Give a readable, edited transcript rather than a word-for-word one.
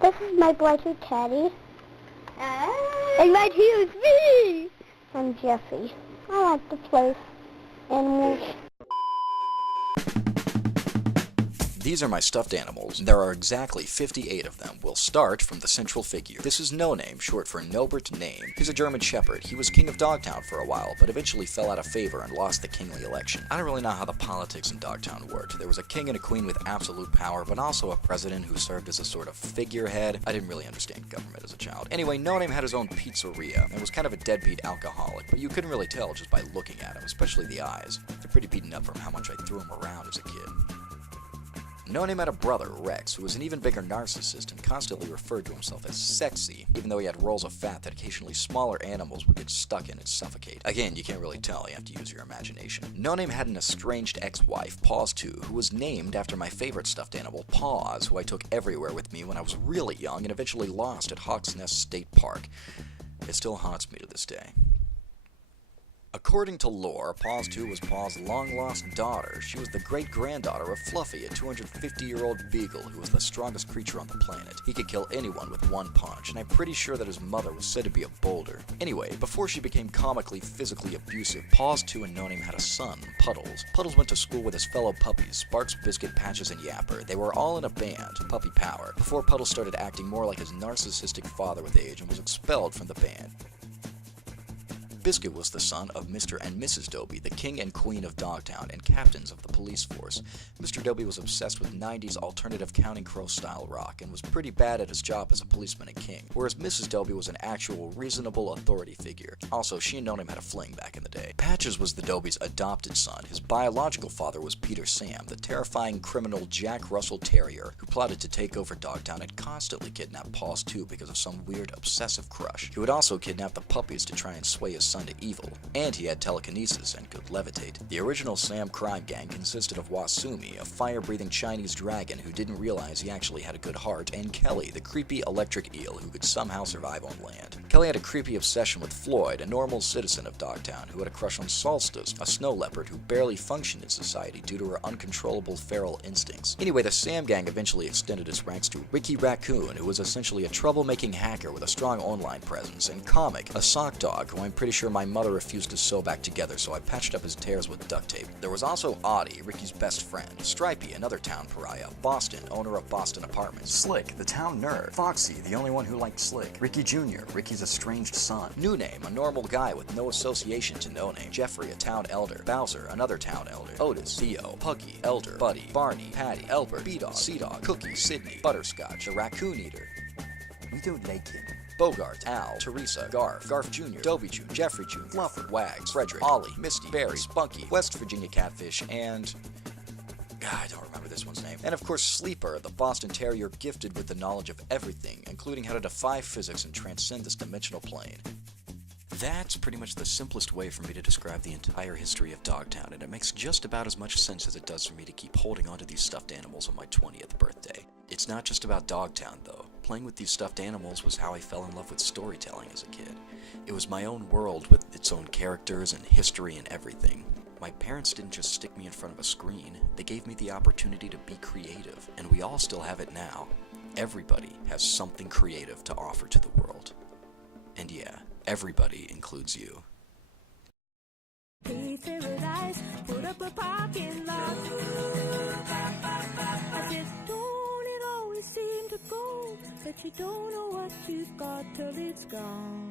This is my brother Teddy. And right here is me! I'm Jeffy. I like to play animals. These are my stuffed animals. There are exactly 58 of them. We'll start from the central figure. This is No Name, short for Nobert Name. He's a German Shepherd. He was king of Dogtown for a while, but eventually fell out of favor and lost the kingly election. I don't really know how the politics in Dogtown worked. There was a king and a queen with absolute power, but also a president who served as a sort of figurehead. I didn't really understand government as a child. Anyway, No Name had his own pizzeria and was kind of a deadbeat alcoholic, but you couldn't really tell just by looking at him, especially the eyes. They're pretty beaten up from how much I threw him around as a kid. No Name had a brother, Rex, who was an even bigger narcissist and constantly referred to himself as sexy, even though he had rolls of fat that occasionally smaller animals would get stuck in and suffocate. Again, you can't really tell, you have to use your imagination. No Name had an estranged ex-wife, Paws 2, who was named after my favorite stuffed animal, Paws, who I took everywhere with me when I was really young and eventually lost at Hawks Nest State Park. It still haunts me to this day. According to lore, Paws 2 was Paws' long-lost daughter. She was the great-granddaughter of Fluffy, a 250-year-old beagle who was the strongest creature on the planet. He could kill anyone with one punch, and I'm pretty sure that his mother was said to be a boulder. Anyway, before she became comically, physically abusive, Paws 2 and No Name had a son, Puddles. Puddles went to school with his fellow puppies, Sparks, Biscuit, Patches, and Yapper. They were all in a band, Puppy Power, before Puddles started acting more like his narcissistic father with age and was expelled from the band. Biscuit was the son of Mr. and Mrs. Dobie, the king and queen of Dogtown, and captains of the police force. Mr. Dobie was obsessed with 90s alternative Counting Crow-style rock, and was pretty bad at his job as a policeman and king, whereas Mrs. Dobie was an actual, reasonable authority figure. Also, she and No Name had a fling back in the day. Patches was the Dobie's adopted son. His biological father was Peter Sam, the terrifying criminal Jack Russell Terrier, who plotted to take over Dogtown and constantly kidnap Paws 2 because of some weird obsessive crush. He would also kidnap the puppies to try and sway his son to evil, and he had telekinesis and could levitate. The original Sam crime gang consisted of Wasumi, a fire-breathing Chinese dragon who didn't realize he actually had a good heart, and Kelly, the creepy electric eel who could somehow survive on land. Kelly had a creepy obsession with Floyd, a normal citizen of Dogtown who had a crush on Solstice, a snow leopard who barely functioned in society due to her uncontrollable feral instincts. Anyway, the Sam gang eventually extended its ranks to Ricky Raccoon, who was essentially a troublemaking hacker with a strong online presence, and Comic, a sock dog who I'm pretty sure my mother refused to sew back together, so I patched up his tears with duct tape. There was also Audie, Ricky's best friend, Stripey, another town pariah, Boston, owner of Boston Apartments, Slick, the town nerd, Foxy, the only one who liked Slick, Ricky Jr., Ricky's estranged son, New Name, a normal guy with no association to No Name, Jeffrey, a town elder, Bowser, another town elder, Otis, Theo, Puggy, Elder, Buddy, Barney, Patty, Elbert, B-Dog, C-Dog, Cookie, Sydney, Butterscotch, the Raccoon Eater. We don't like him. Bogart, Al, Teresa, Garf Jr., Dobie Jr., Jeffrey Jr., Fluffer, Wags, Frederick, Ollie, Misty, Barry, Spunky, West Virginia Catfish, and... I don't remember this one's name. And of course Sleeper, the Boston Terrier gifted with the knowledge of everything, including how to defy physics and transcend this dimensional plane. That's pretty much the simplest way for me to describe the entire history of Dogtown, and it makes just about as much sense as it does for me to keep holding onto these stuffed animals on my 20th birthday. It's not just about Dogtown, though. Playing with these stuffed animals was how I fell in love with storytelling as a kid. It was my own world with its own characters and history and everything. My parents didn't just stick me in front of a screen, they gave me the opportunity to be creative, and we all still have it now. Everybody has something creative to offer to the world. And yeah, everybody includes you. Paradise, put up a parking lot. I said, don't it always seem to go that you don't know what you've got till it's gone.